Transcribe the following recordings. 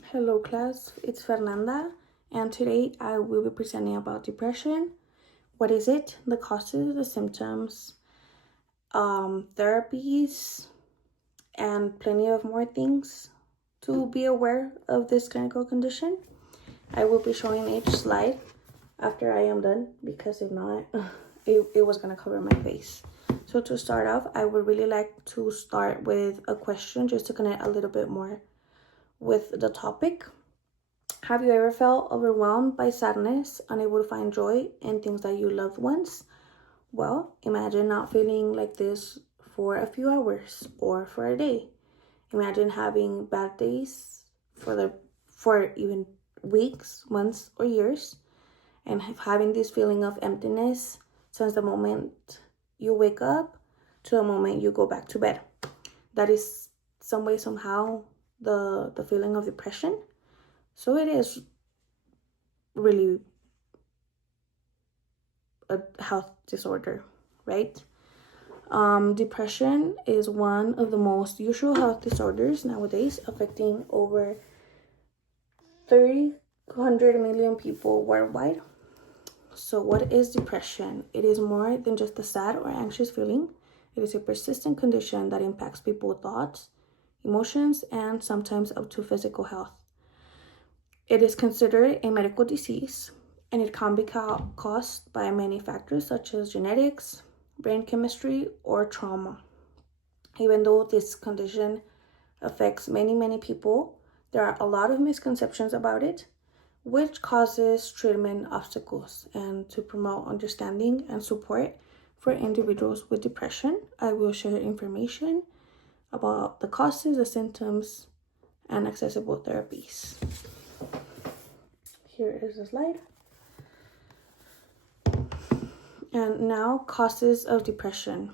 Hello class, it's Fernanda, and today I will be presenting about depression. What is it? The causes, the symptoms, therapies, and plenty of more things to be aware of this clinical condition. I will be showing each slide after I am done because if not, it was going to cover my face. So to start off, I would really like to start with a question just to connect a little bit more with the topic. Have you ever felt overwhelmed by sadness, unable to find joy in things that you loved once? Well, imagine not feeling like this for a few hours or for a day. Imagine having bad days for even weeks, months, or years, and having this feeling of emptiness since the moment you wake up to the moment you go back to bed. That is some way somehow the feeling of depression. So it is really a health disorder, right? Depression is one of the most usual health disorders nowadays, affecting over 300 million people worldwide. So, what is depression? It is more than just a sad or anxious feeling. It is a persistent condition that impacts people's thoughts, emotions, and sometimes up to physical health. It is considered a medical disease, and it can be caused by many factors such as genetics, brain chemistry, or trauma. Even though this condition affects many people, there are a lot of misconceptions about it, which causes treatment obstacles. And to promote understanding and support for individuals with depression, I will share information about the causes, the symptoms, and accessible therapies. Here is the slide. And now, causes of depression.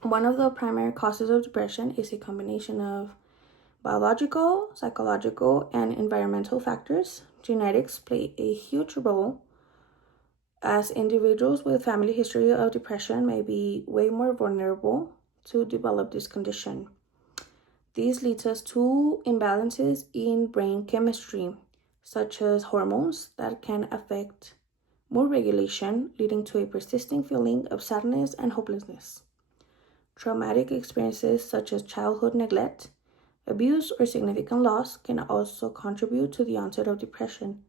One of the primary causes of depression is a combination of biological, psychological, and environmental factors. Genetics play a huge role, as individuals with family history of depression may be way more vulnerable to develop this condition. These leads us to imbalances in brain chemistry, such as hormones that can affect mood regulation, leading to a persisting feeling of sadness and hopelessness. Traumatic experiences such as childhood neglect, abuse, or significant loss can also contribute to the onset of depression.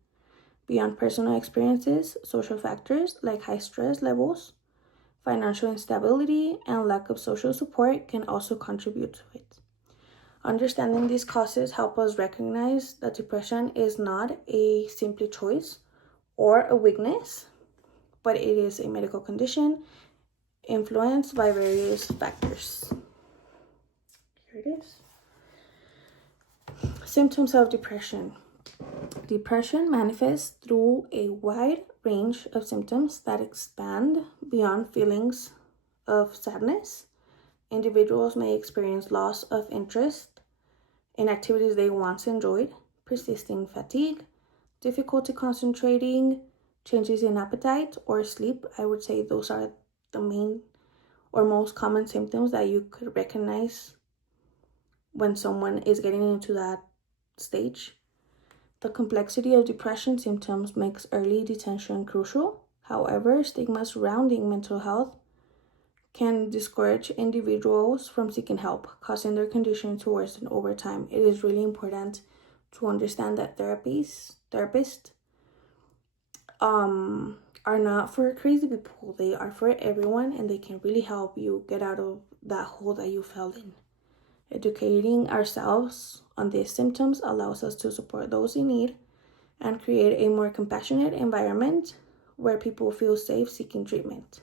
Beyond personal experiences, social factors like high stress levels, financial instability, and lack of social support can also contribute to it. Understanding these causes help us recognize that depression is not a simple choice or a weakness, but it is a medical condition influenced by various factors. Here it is. Symptoms of depression. Depression manifests through a wide range of symptoms that expand beyond feelings of sadness. Individuals may experience loss of interest in activities they once enjoyed, persisting fatigue, difficulty concentrating, changes in appetite or sleep. I would say those are the main or most common symptoms that you could recognize when someone is getting into that stage. The complexity of depression symptoms makes early detection crucial. However, stigma surrounding mental health can discourage individuals from seeking help, causing their condition to worsen over time. It is really important to understand that therapists are not for crazy people. They are for everyone, and they can really help you get out of that hole that you fell in. Educating ourselves on these symptoms allows us to support those in need and create a more compassionate environment where people feel safe seeking treatment.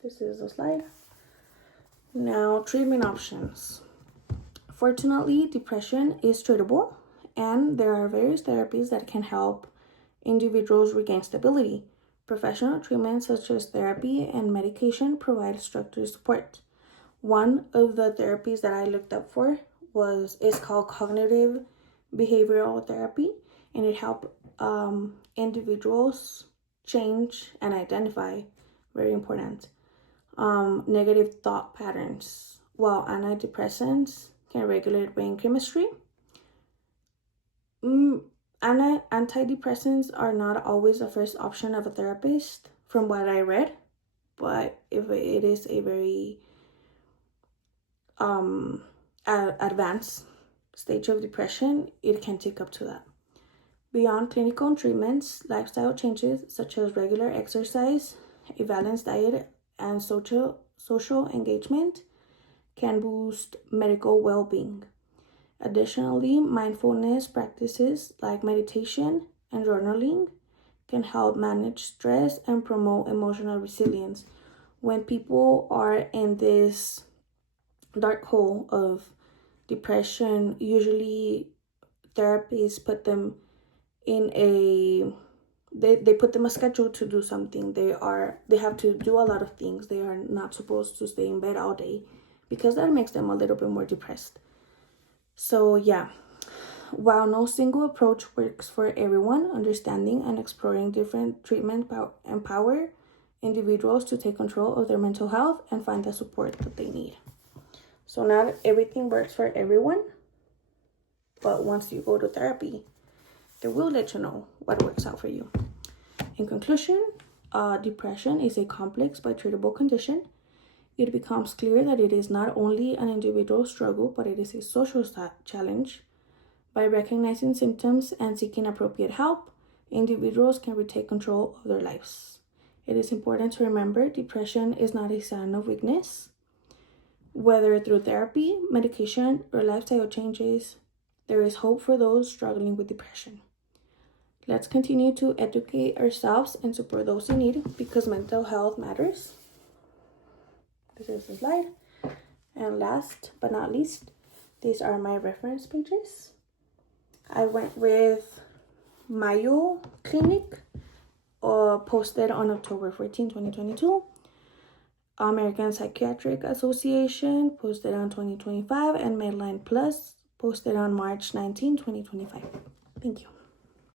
This is the slide. Now, treatment options. Fortunately, depression is treatable, and there are various therapies that can help individuals regain stability. Professional treatments such as therapy and medication provide structured support. One of the therapies that I looked up for is called cognitive behavioral therapy, and it helps individuals change and identify, very important, negative thought patterns, while antidepressants can regulate brain chemistry. Antidepressants are not always the first option of a therapist, from what I read, but if it is a very advanced stage of depression, it can take up to that. Beyond clinical treatments, lifestyle changes such as regular exercise, a balanced diet, and social engagement can boost medical well-being. Additionally, mindfulness practices like meditation and journaling can help manage stress and promote emotional resilience. When people are in this dark hole of depression, usually therapists put them in they put them a schedule to do something. They have to do a lot of things. They are not supposed to stay in bed all day because that makes them a little bit more depressed. So yeah, while no single approach works for everyone, understanding and exploring different treatment empower individuals to take control of their mental health and find the support that they need. So not everything works for everyone, but once you go to therapy, they will let you know what works out for you. In conclusion, depression is a complex but treatable condition. It becomes clear that it is not only an individual struggle, but it is a social challenge. By recognizing symptoms and seeking appropriate help, individuals can retake control of their lives. It is important to remember depression is not a sign of weakness. Whether through therapy, medication, or lifestyle changes, there is hope for those struggling with depression. Let's continue to educate ourselves and support those in need because mental health matters. This is the slide. And last but not least, these are my reference pages. I went with Mayo Clinic, posted on October 14, 2022. American Psychiatric Association, posted on 2025. And Medline Plus, posted on March 19, 2025. Thank you.